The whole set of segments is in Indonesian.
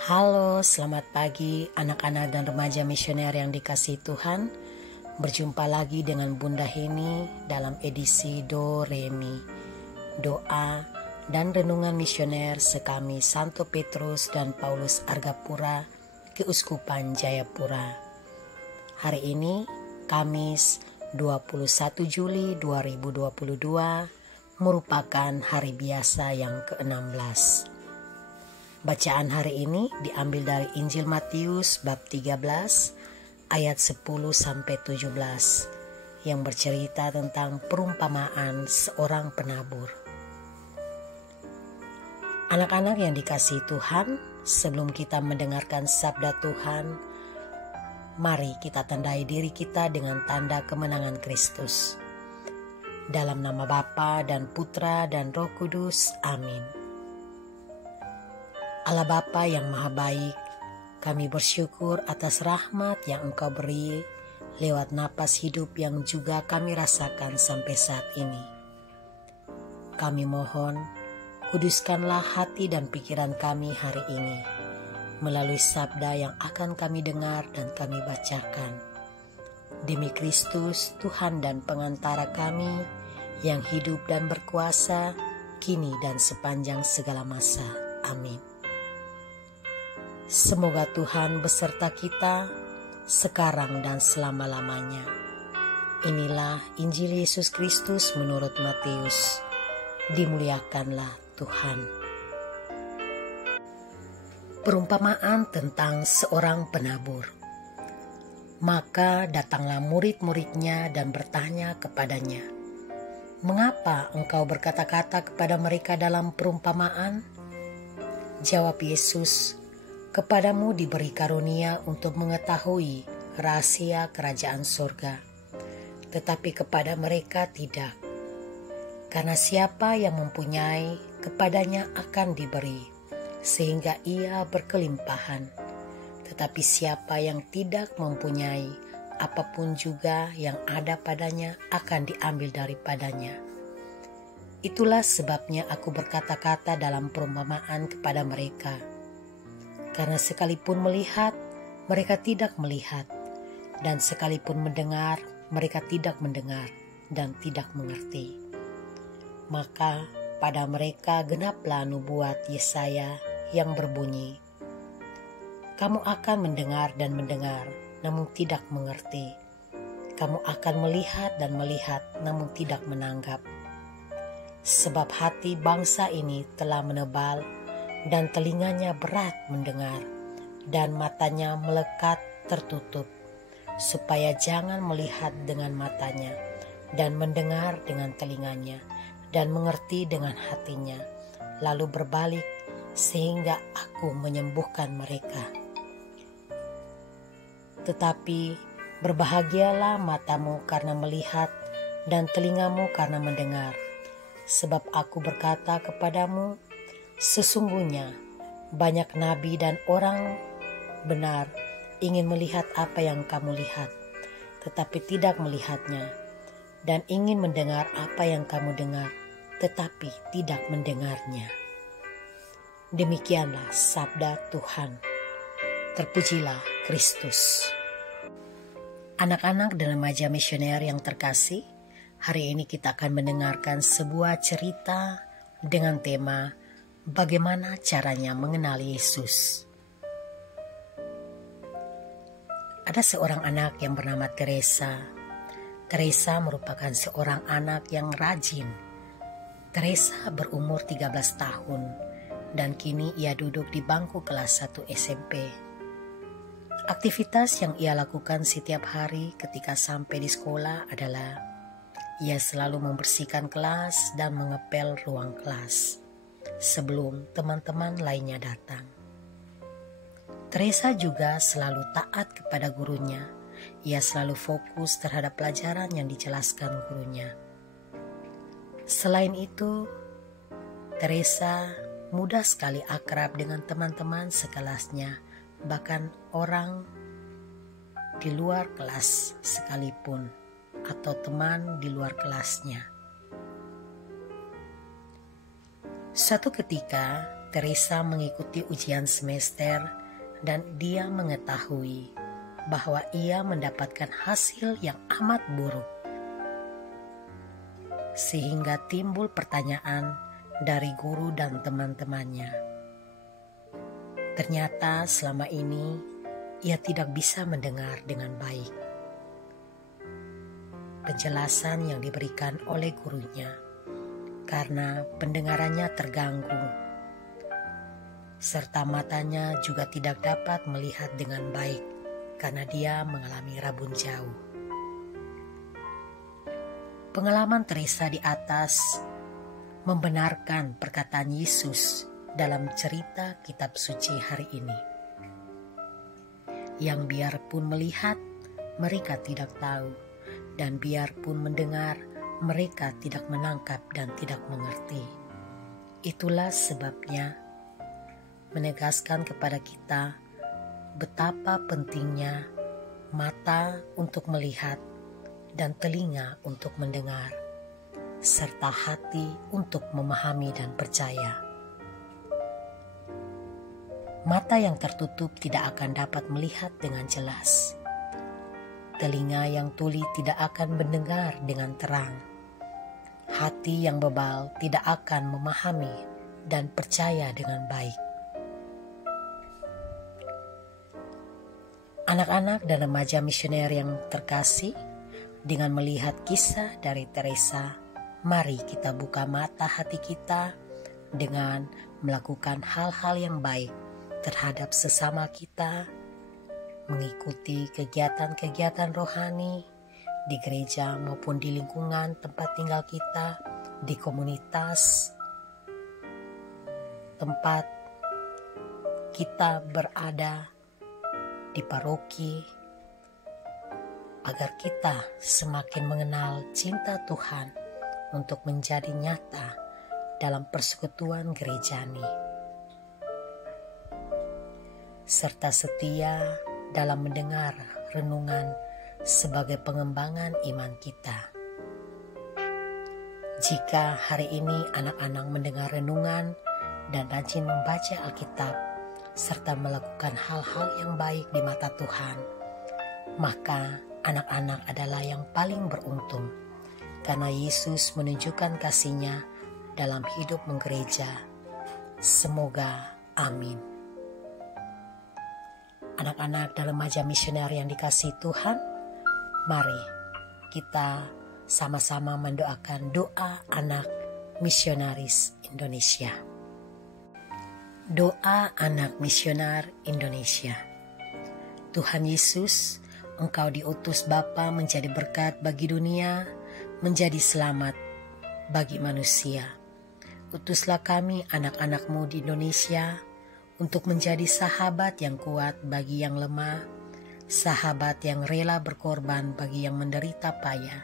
Halo, selamat pagi anak-anak dan remaja misioner yang dikasihi Tuhan. Berjumpa lagi dengan Bunda Heni dalam edisi Do Re Mi, doa dan renungan misioner sekami Santo Petrus dan Paulus Argapura, Keuskupan Jayapura. Hari ini Kamis 21 Juli 2022 merupakan hari biasa yang ke-16. Bacaan hari ini diambil dari Injil Matius bab 13 ayat 10-17 yang bercerita tentang perumpamaan seorang penabur. Anak-anak yang dikasihi Tuhan, sebelum kita mendengarkan sabda Tuhan, mari kita tandai diri kita dengan tanda kemenangan Kristus. Dalam nama Bapa dan Putra dan Roh Kudus, amin. Allah Bapa yang Maha Baik, kami bersyukur atas rahmat yang Engkau beri lewat napas hidup yang juga kami rasakan sampai saat ini. Kami mohon, kuduskanlah hati dan pikiran kami hari ini melalui sabda yang akan kami dengar dan kami bacakan. Demi Kristus, Tuhan dan pengantara kami yang hidup dan berkuasa, kini dan sepanjang segala masa. Amin. Semoga Tuhan beserta kita sekarang dan selama-lamanya. Inilah Injil Yesus Kristus menurut Matius. Dimuliakanlah Tuhan. Perumpamaan tentang seorang penabur. Maka datanglah murid-muridnya dan bertanya kepadanya, "Mengapa engkau berkata-kata kepada mereka dalam perumpamaan?" Jawab Yesus, "Kepadamu diberi karunia untuk mengetahui rahasia kerajaan surga, tetapi kepada mereka tidak. Karena siapa yang mempunyai, kepadanya akan diberi, sehingga ia berkelimpahan. Tetapi siapa yang tidak mempunyai, apapun juga yang ada padanya akan diambil daripadanya. Itulah sebabnya aku berkata-kata dalam perumpamaan kepada mereka. Karena sekalipun melihat, mereka tidak melihat, dan sekalipun mendengar, mereka tidak mendengar dan tidak mengerti. Maka pada mereka genaplah nubuat Yesaya yang berbunyi, kamu akan mendengar dan mendengar, namun tidak mengerti. Kamu akan melihat dan melihat, namun tidak menanggap. Sebab hati bangsa ini telah menebal, dan telinganya berat mendengar, dan matanya melekat tertutup, supaya jangan melihat dengan matanya, dan mendengar dengan telinganya, dan mengerti dengan hatinya, lalu berbalik, sehingga aku menyembuhkan mereka. Tetapi berbahagialah matamu karena melihat, dan telingamu karena mendengar, sebab aku berkata kepadamu, sesungguhnya banyak nabi dan orang benar ingin melihat apa yang kamu lihat, tetapi tidak melihatnya, dan ingin mendengar apa yang kamu dengar, tetapi tidak mendengarnya. Demikianlah sabda Tuhan. Terpujilah Kristus. Anak-anak dan remaja misioner yang terkasih, hari ini kita akan mendengarkan sebuah cerita dengan tema bagaimana caranya mengenal Yesus. Ada seorang anak yang bernama Teresa. Teresa merupakan seorang anak yang rajin. Teresa berumur 13 tahun dan kini ia duduk di bangku kelas 1 SMP. Aktivitas yang ia lakukan setiap hari ketika sampai di sekolah adalah ia selalu membersihkan kelas dan mengepel ruang kelas sebelum teman-teman lainnya datang. Teresa juga selalu taat kepada gurunya. Ia selalu fokus terhadap pelajaran yang dijelaskan gurunya. Selain itu, Teresa mudah sekali akrab dengan teman-teman sekelasnya, bahkan orang di luar kelas sekalipun, atau teman di luar kelasnya. Suatu ketika Teresa mengikuti ujian semester dan dia mengetahui bahwa ia mendapatkan hasil yang amat buruk. Sehingga timbul pertanyaan dari guru dan teman-temannya. Ternyata selama ini ia tidak bisa mendengar dengan baik penjelasan yang diberikan oleh gurunya karena pendengarannya terganggu, serta matanya juga tidak dapat melihat dengan baik karena dia mengalami rabun jauh. Pengalaman Teresa di atas membenarkan perkataan Yesus dalam cerita kitab suci hari ini, yang biarpun melihat mereka tidak tahu, dan biarpun mendengar mereka tidak menangkap dan tidak mengerti. Itulah sebabnya menegaskan kepada kita betapa pentingnya mata untuk melihat dan telinga untuk mendengar, serta hati untuk memahami dan percaya. Mata yang tertutup tidak akan dapat melihat dengan jelas. Telinga yang tuli tidak akan mendengar dengan terang. Hati yang bebal tidak akan memahami dan percaya dengan baik. Anak-anak dan remaja misioner yang terkasih, dengan melihat kisah dari Teresa, mari kita buka mata hati kita dengan melakukan hal-hal yang baik terhadap sesama kita, mengikuti kegiatan-kegiatan rohani di gereja maupun di lingkungan tempat tinggal kita, di komunitas tempat kita berada, di paroki, agar kita semakin mengenal cinta Tuhan untuk menjadi nyata dalam persekutuan gerejani, serta setia dalam mendengar renungan sebagai pengembangan iman kita. Jika hari ini anak-anak mendengar renungan dan rajin membaca Alkitab serta melakukan hal-hal yang baik di mata Tuhan, maka anak-anak adalah yang paling beruntung karena Yesus menunjukkan kasih-Nya dalam hidup menggereja. Semoga amin. Anak-anak dan remaja misioner yang dikasihi Tuhan, mari kita sama-sama mendoakan doa anak misionaris Indonesia. Doa anak misioner Indonesia. Tuhan Yesus, Engkau diutus Bapa menjadi berkat bagi dunia, menjadi selamat bagi manusia. Utuslah kami anak-anak-Mu di Indonesia untuk menjadi sahabat yang kuat bagi yang lemah, sahabat yang rela berkorban bagi yang menderita payah,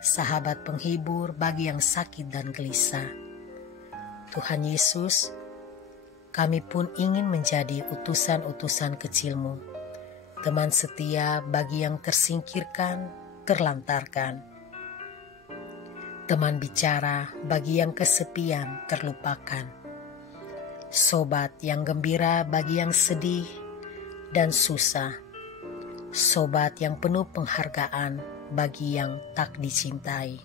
sahabat penghibur bagi yang sakit dan gelisah. Tuhan Yesus, kami pun ingin menjadi utusan-utusan kecil-Mu, teman setia bagi yang tersingkirkan, terlantarkan, teman bicara bagi yang kesepian, terlupakan, sobat yang gembira bagi yang sedih dan susah, sobat yang penuh penghargaan bagi yang tak dicintai.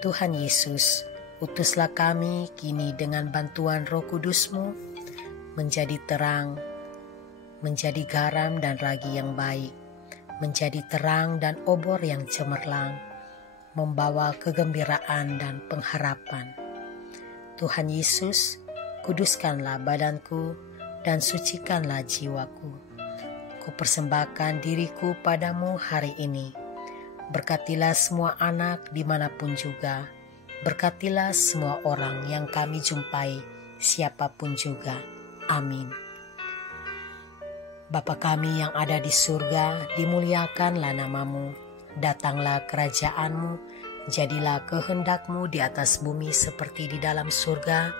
Tuhan Yesus, utuslah kami kini dengan bantuan Roh Kudus-Mu menjadi terang, menjadi garam dan ragi yang baik, menjadi terang dan obor yang cemerlang, membawa kegembiraan dan pengharapan. Tuhan Yesus, kuduskanlah badanku dan sucikanlah jiwaku. Kupersembahkan diriku padamu hari ini. Berkatilah semua anak dimanapun juga. Berkatilah semua orang yang kami jumpai, siapapun juga. Amin. Bapa kami yang ada di surga, dimuliakanlah namamu. Datanglah kerajaan-Mu, jadilah kehendak-Mu di atas bumi seperti di dalam surga.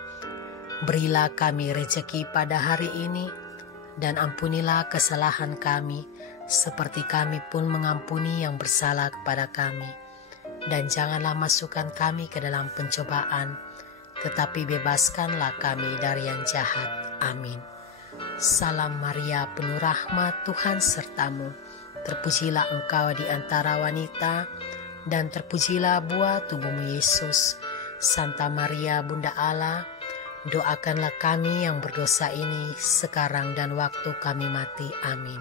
Berilah kami rezeki pada hari ini, dan ampunilah kesalahan kami, seperti kami pun mengampuni yang bersalah kepada kami. Dan janganlah masukkan kami ke dalam pencobaan, tetapi bebaskanlah kami dari yang jahat. Amin. Salam Maria, penuh rahmat, Tuhan sertamu. Terpujilah engkau di antara wanita, dan terpujilah buah tubuhmu Yesus. Santa Maria, Bunda Allah, doakanlah kami yang berdosa ini, sekarang dan waktu kami mati. Amin.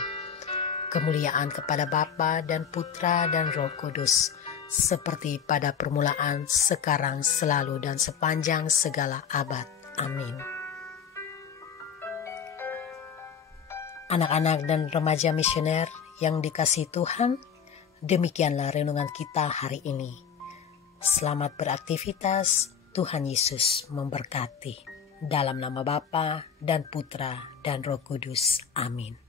Kemuliaan kepada Bapa dan Putra dan Roh Kudus, seperti pada permulaan, sekarang, selalu, dan sepanjang segala abad. Amin. Anak-anak dan remaja misioner yang dikasihi Tuhan, demikianlah renungan kita hari ini. Selamat beraktivitas, Tuhan Yesus memberkati. Dalam nama Bapa dan Putra dan Roh Kudus. Amin.